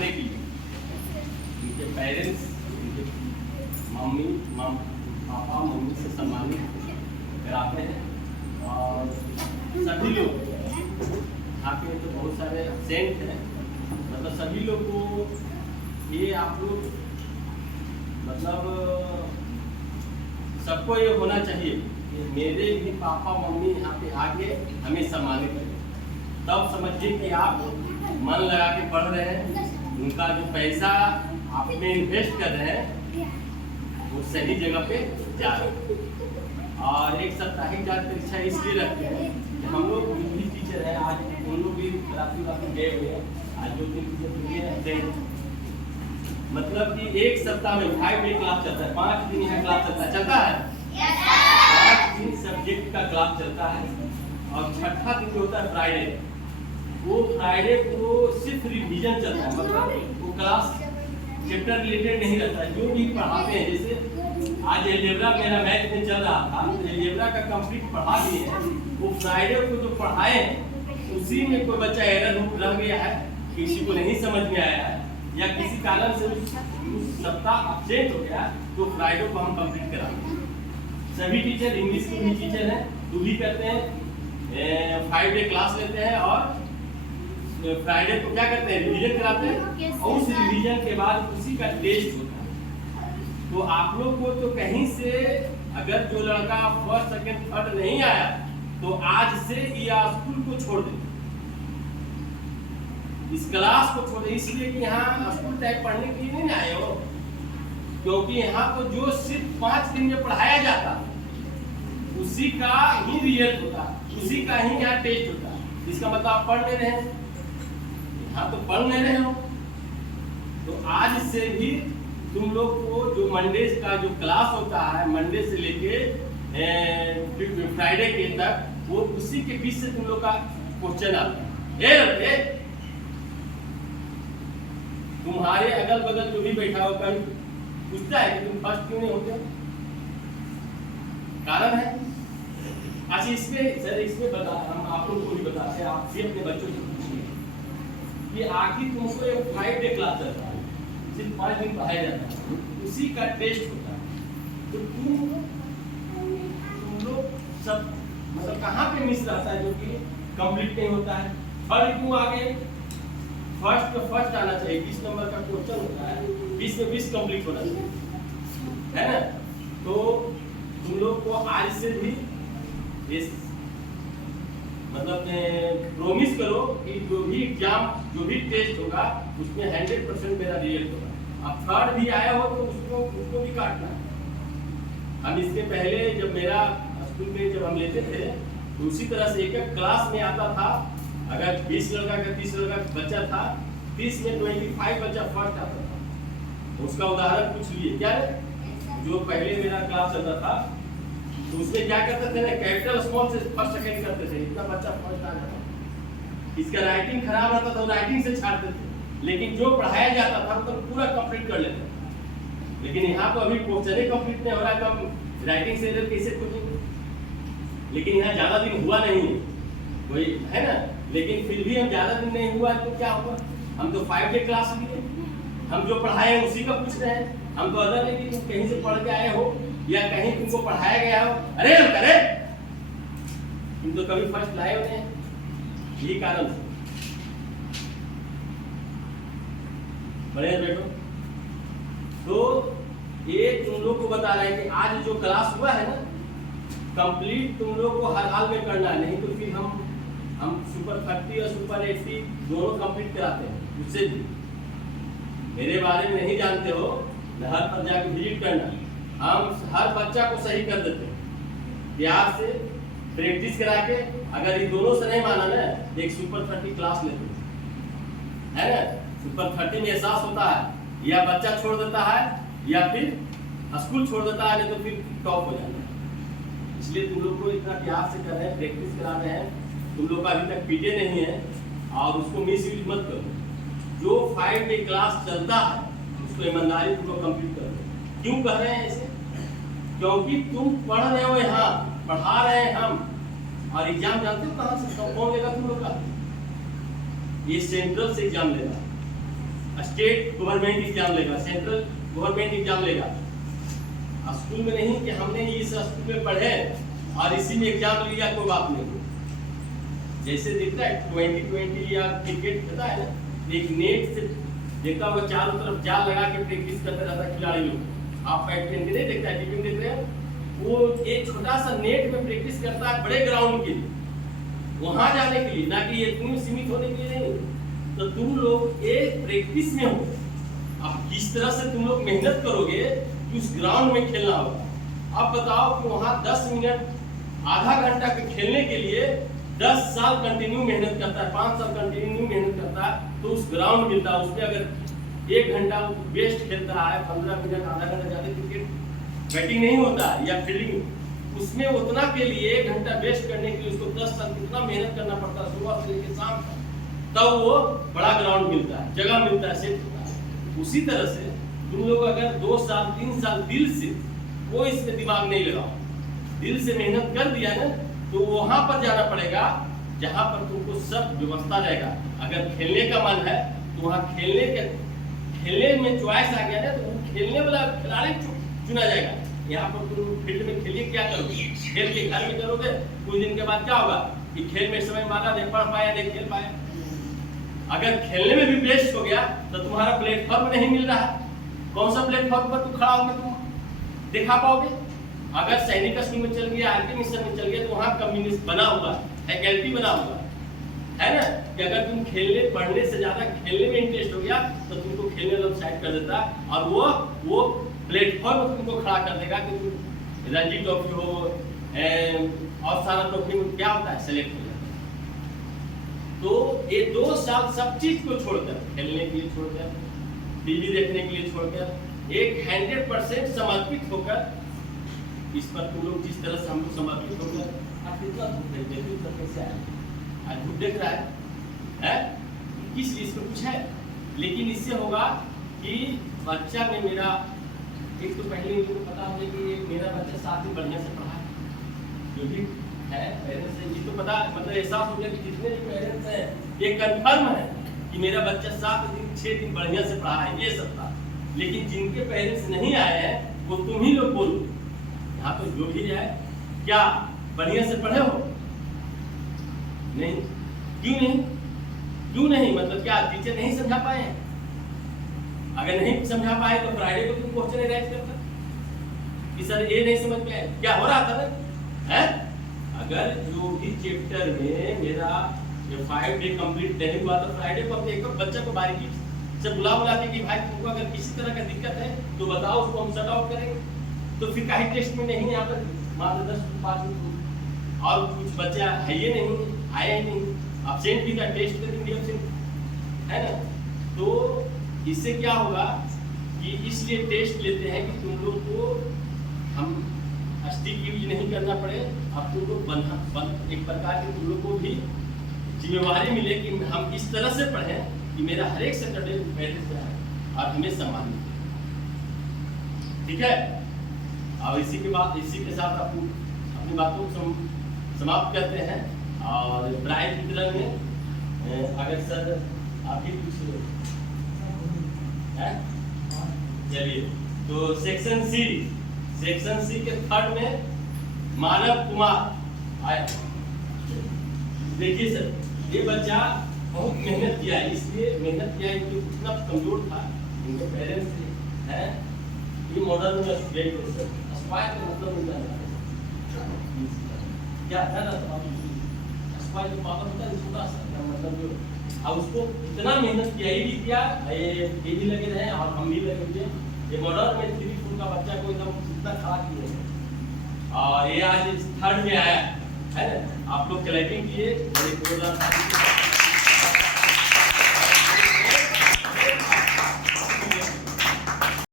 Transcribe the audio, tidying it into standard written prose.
सम्मानने के लिए उनके पेरेंट्स, उनके पापा मम्मी से सम्मानित कराते हैं। और सभी लोग यहाँ पे तो बहुत सारे एब्सेंट हैं, मतलब सभी लोग को ये आप लोग मतलब सबको ये होना चाहिए कि मेरे भी पापा मम्मी यहाँ पे आके हमें सम्मानित करें। तब समझिए कि आप मन लगा के पढ़ रहे हैं, उनका जो पैसा आप में इन्वेस्ट कर रहे हैं वो सही जगह पे जा रहे हैं। और एक साप्ताहिक जांच परीक्षा इसलिए रखते हैं कि हम लोग जो भी टीचर हैं, आज उन लोग भी रात गए हुए हैं, आज जो भी टीचर रहते हैं, मतलब कि एक सप्ताह में 5 डे क्लास चलता है, 5 दिन यहाँ क्लास चलता है 5 दिन सब्जेक्ट का क्लास चलता है। और छठा दिन जो होता है फ्राइडे, वो फ्राइडे को सिर्फ रिवीजन चलता है, मतलब वो क्लास चैप्टर रिलेटेड नहीं रहता है। जो भी पढ़ाते हैं, जैसे आज एलजेब्रा मेरा मैथ में चल रहा था, एलजेब्रा का कंप्लीट पढ़ा दिए हैं, वो फ्राइडे को जो पढ़ाए हैं उसी में कोई बच्चा एरर रह गया है, किसी को नहीं समझ में आया है या किसी कारण से उस सप्ताह अपसेंट हो गया, तो फ्राइडे को हम कंप्लीट कराते हैं। सभी टीचर इंग्लिश के भी टीचर हैं, वो भी करते हैं, 5 डे क्लास लेते हैं और फ्राइडे को क्या करते हैं, रिवीजन कराते हैं। और उस रिवीजन के बाद उसी का टेस्ट होता है। तो आप लोग को तो कहीं से अगर जो लड़का फर्स्ट सेकंड थर्ड नहीं आया तो आज से या स्कूल को छोड़ दे, इस क्लास को छोड़ दे, इसलिए कि यहाँ स्कूल टाइप पढ़ने के लिए नहीं आए हो, क्योंकि यहाँ को जो सिर्फ 5 दिन में पढ़ाया जाता उसी का ही रिजल्ट होता, उसी का ही यहाँ टेस्ट होता। इसका मतलब आप पढ़ ले रहे हैं, यहाँ तो पढ़ ले रहे हो। तो आज से भी तुम लोग को जो मंडे का जो क्लास होता है, मंडे से लेके फ्राइडे के तक, वो उसी के बीच से तुम लोग का क्वेश्चन आता है। तुम्हारे अगल बगल जो भी बैठा हो कभी पूछता है कि तुम फर्स्ट क्यों नहीं होते? कारण है। अच्छा इसमें बता, हम आप लोग को भी बताते हैं, आप भी अपने बच्चों से पूछिए कि आखिर तुमको एक 5 डे क्लास चलता है, सिर्फ 5 दिन पढ़ाया जाता है, उसी का टेस्ट होता है। तो तुम लोग सब मतलब कहाँ पे मिस रहता है जो कि कंप्लीट नहीं होता है? थर्ड क्यों आगे? फर्स्ट तो फर्स्ट आना चाहिए, 20 नंबर का क्वेश्चन होता है, 20 में 20 कंप्लीट होना चाहिए, है ना? तो तुम लोग को आज से भी इस मतलब प्रॉमिस करो कि जो भी एग्जाम, जो भी टेस्ट होगा उसमें 100% मेरा रिजल्ट होगा। अब थर्ड भी आया हो तो उसको भी काटना है। हम इसके पहले जब मेरा स्कूल में जब हम लेते थे तो उसी तरह से एक क्लास में आता था, अगर 20 लड़का का 30 लड़का बच्चा था, 30 में 25 बच्चा फर्स्ट आता था। उसका उदाहरण पूछ लिए क्या है? जो पहले मेरा क्लास चलता था तो उसमें क्या करते थे ना, कैपिटल स्मॉल से फर्स्ट सेकंड करते थे, इतना बच्चा फर्स्ट आ जाता। इसका राइटिंग खराब रहता था, राइटिंग से छाड़ते थे, लेकिन जो पढ़ाया जाता था तो पूरा कंप्लीट कर लेते थे। लेकिन यहाँ तो अभी क्वेश्चन ही कंप्लीट नहीं हो रहा है, तो हम राइटिंग से एरर कैसे खोजेंगे? लेकिन यहाँ ज़्यादा दिन हुआ नहीं है, वही है ना, लेकिन फिर भी हम ज़्यादा दिन नहीं हुआ तो क्या होगा? हम तो 5 डे क्लास लिए, हम जो पढ़ाए हैं उसी का पूछ रहे हैं। हम तो अदर नहीं कि तुम कहीं से पढ़ के आए हो या कहीं तुमको पढ़ाया गया हो, अरे तुम तो कभी फर्स्ट लाए होते हैं, यही कारण से। बढ़िया बेटो, तो ये तुम लोग को बता रहे हैं कि आज जो क्लास हुआ है ना, कंप्लीट तुम लोग को हर हाल में करना है, नहीं तो फिर हम सुपर 30 और सुपर 80 दोनों कंप्लीट कराते हैं। उससे भी मेरे बारे में नहीं जानते हो, घर पर जाकर विजिट करना, हम हर बच्चा को सही कर देते हैं प्यार से प्रैक्टिस करा के। अगर ये दोनों से नहीं माना ना, एक सुपर 30 क्लास लेते हैं, है ना? सुपर 30 में एहसास होता है या बच्चा छोड़ देता है या फिर स्कूल छोड़ देता है, नहीं तो फिर टॉप हो जाता है। इसलिए तुम लोग को इतना प्यार से कर रहे हैं, प्रैक्टिस करा रहे हैं। तुम लोग का अभी तक पीटे नहीं है और उसको मिस यूज मत करो। जो 5 डे क्लास चलता है उसको ईमानदारी पूर्वक कंप्लीट करो। क्यों कह रहे हैं ऐसे? क्योंकि तुम पढ़ रहे हो, यहाँ पढ़ा रहे हैं हम, और एग्जाम जानते हो कहाँ से कौन लेगा तुम लोग का? ये सेंट्रल से एग्जाम लेगा, स्टेट गवर्नमेंट एग्जाम लेगा, सेंट्रल गवर्नमेंट एग्जाम लेगा। स्कूल में नहीं कि हमने इस स्कूल में पढ़े और इसी में एग्जाम लिया, कोई बात नहीं। जैसे देखता है 2020 या क्रिकेट खेलता है ना, एक नेट से देखता होगा, चारों तरफ जाल लगा के प्रैक्टिस करते रहता है खिलाड़ी लोग। आप फाइट नहीं देखता है, टीवी में देख रहे हैं, वो एक छोटा सा नेट में प्रैक्टिस करता है बड़े ग्राउंड के लिए, वहां जाने के लिए, ना कि ये तुम सीमित होने के लिए नहीं। तो तुम लोग एक प्रैक्टिस में हो, अब किस तरह से तुम लोग मेहनत करोगे कि उस ग्राउंड में खेलना होगा। अब बताओ कि वहां 10 मिनट आधा घंटा के खेलने के लिए 10 साल कंटिन्यू मेहनत करता है, 5 साल कंटिन्यू मेहनत करता है, तो उस ग्राउंड मिलता है। उसमें अगर 1 घंटा बेस्ट खेलता है, 15 मिनट आधा घंटा ज्यादा क्रिकेट बैटिंग नहीं होता है या फील्डिंग, उसमें उतना के लिए 1 घंटा वेस्ट करने के लिए उसको 10 साल कितना मेहनत करना पड़ता है, सुबह से लेकर शाम तक, तब वो बड़ा ग्राउंड मिलता है, जगह मिलता है, सेट होता है। उसी तरह से तुम लोग अगर 2 साल 3 साल दिल से कोई इसमें दिमाग नहीं लगाओ, दिल से मेहनत कर दिया ना, तो वहां पर जाना पड़ेगा जहां पर तुमको सब व्यवस्था रहेगा। अगर खेलने का मन है तो वहां खेलने में चॉइस आ गया ना, तो वो खेलने वाला खिलाड़ी चुना जाएगा। यहाँ पर तुम फील्ड में खेलिए, क्या करोगे? खेल के घर में करोगे, कुछ दिन के बाद क्या होगा कि खेल में समय मांगा, नहीं पढ़ पाया, नहीं खेल पाया। अगर खेलने में भी बेस्ट हो गया तो तुम्हारा प्लेटफॉर्म नहीं मिल रहा है, कौन सा प्लेटफॉर्म पर तुम खड़ा होकर तुम दिखा पाओगे? अगर सैनिक स्कूल में चल गया, आर्मी मिशन में चल गया, तो वहाँ कम्युनिस्ट बना हुआ, फैकल्टी बना हुआ है ना, कि अगर तुम खेलने पढ़ने से ज्यादा खेलने में इंटरेस्ट हो गया तो तुमको खेलने वाला साइड कर देता, और वो प्लेटफॉर्म तुमको खड़ा कर देगा कि तुम रणजी ट्रॉफी हो और सारा ट्रॉफी में क्या होता है, सेलेक्ट हो जाता है। तो ये 2 साल सब चीज को छोड़कर, खेलने के लिए छोड़कर, टीवी देखने के लिए छोड़कर, एक 100% समर्पित होकर, इस पर तुम लोग जिस तरह से हम लोग समर्पित होकर, आप कितना धूप देखते हैं, कैसे आए आज धूप देख रहा है किस चीज पर कुछ है, लेकिन इससे होगा कि बच्चा में मेरा एक तो पहले इनको पता होगा कि मेरा बच्चा 7 दिन बढ़िया से पढ़ा है, जो भी है पेरेंट्स से ये तो पता, मतलब एहसास हो गया कि जितने भी पेरेंट्स हैं ये कंफर्म है कि मेरा बच्चा 7 दिन 6 दिन बढ़िया से पढ़ा है, ये सब था। लेकिन जिनके पेरेंट्स नहीं आए हैं वो तुम ही लोग बोलो, यहाँ तो जो भी है क्या बढ़िया से पढ़े हो? नहीं। क्यों नहीं मतलब क्या टीचर नहीं समझा पाए हैं? अगर नहीं समझा पाए तो फ्राइडे को तुम क्वेश्चन राइज करता कि सर ये नहीं समझ में आया, क्या हो रहा था ना है? अगर जो भी चैप्टर में मेरा 5 डे कंप्लीट नहीं हुआ तो फ्राइडे को अपने एक बच्चा को बारीकी से बुला के कि भाई तुमको अगर किसी तरह का दिक्कत है तो बताओ, उसको हम सॉर्ट आउट करेंगे। तो फिर कहीं टेस्ट में नहीं यहाँ पर मात्र 10-5 और कुछ बच्चा है ये नहीं, आया ही नहीं, एब्सेंट भी का टेस्ट कर देंगे एब्सेंट, है ना। तो इससे क्या होगा कि इसलिए टेस्ट लेते हैं कि तुम लोग को हम स्टिक यूज नहीं करना पड़े, अब तुम लोग एक प्रकार के तुम लोग को भी जिम्मेवारी मिले कि हम इस तरह से पढ़ें कि मेरा हर एक सैटरडे मेरिट पे आए और हमें सम्मानित, ठीक है। और इसी के साथ अपनी बातों को समाप्त करते हैं। और प्राइज वितरण में अगर सर आप भी कुछ है, चलिए। तो सेक्शन सी के 3rd में मानव कुमार आया। देखिए सर, ये बच्चा बहुत मेहनत किया है, इसलिए मेहनत किया है कि इतना कमजोर था, इनके पेरेंट्स हैं ये मॉडर्न में स्टूडेंट है सर, अस्पायर का मतलब नहीं जानता क्या है ना, अस्पायर जो पापा होता है छोटा सा मतलब जो, अब उसको इतना मेहनत किया, ये भी किया, ये भी लगे रहे और हम भी लगे हुए। ये मॉडर्न में 3-4 का बच्चा को एकदम इतना खराब किया और ये आज 3rd में आया है ना। आप लोग क्लैपिंग किए,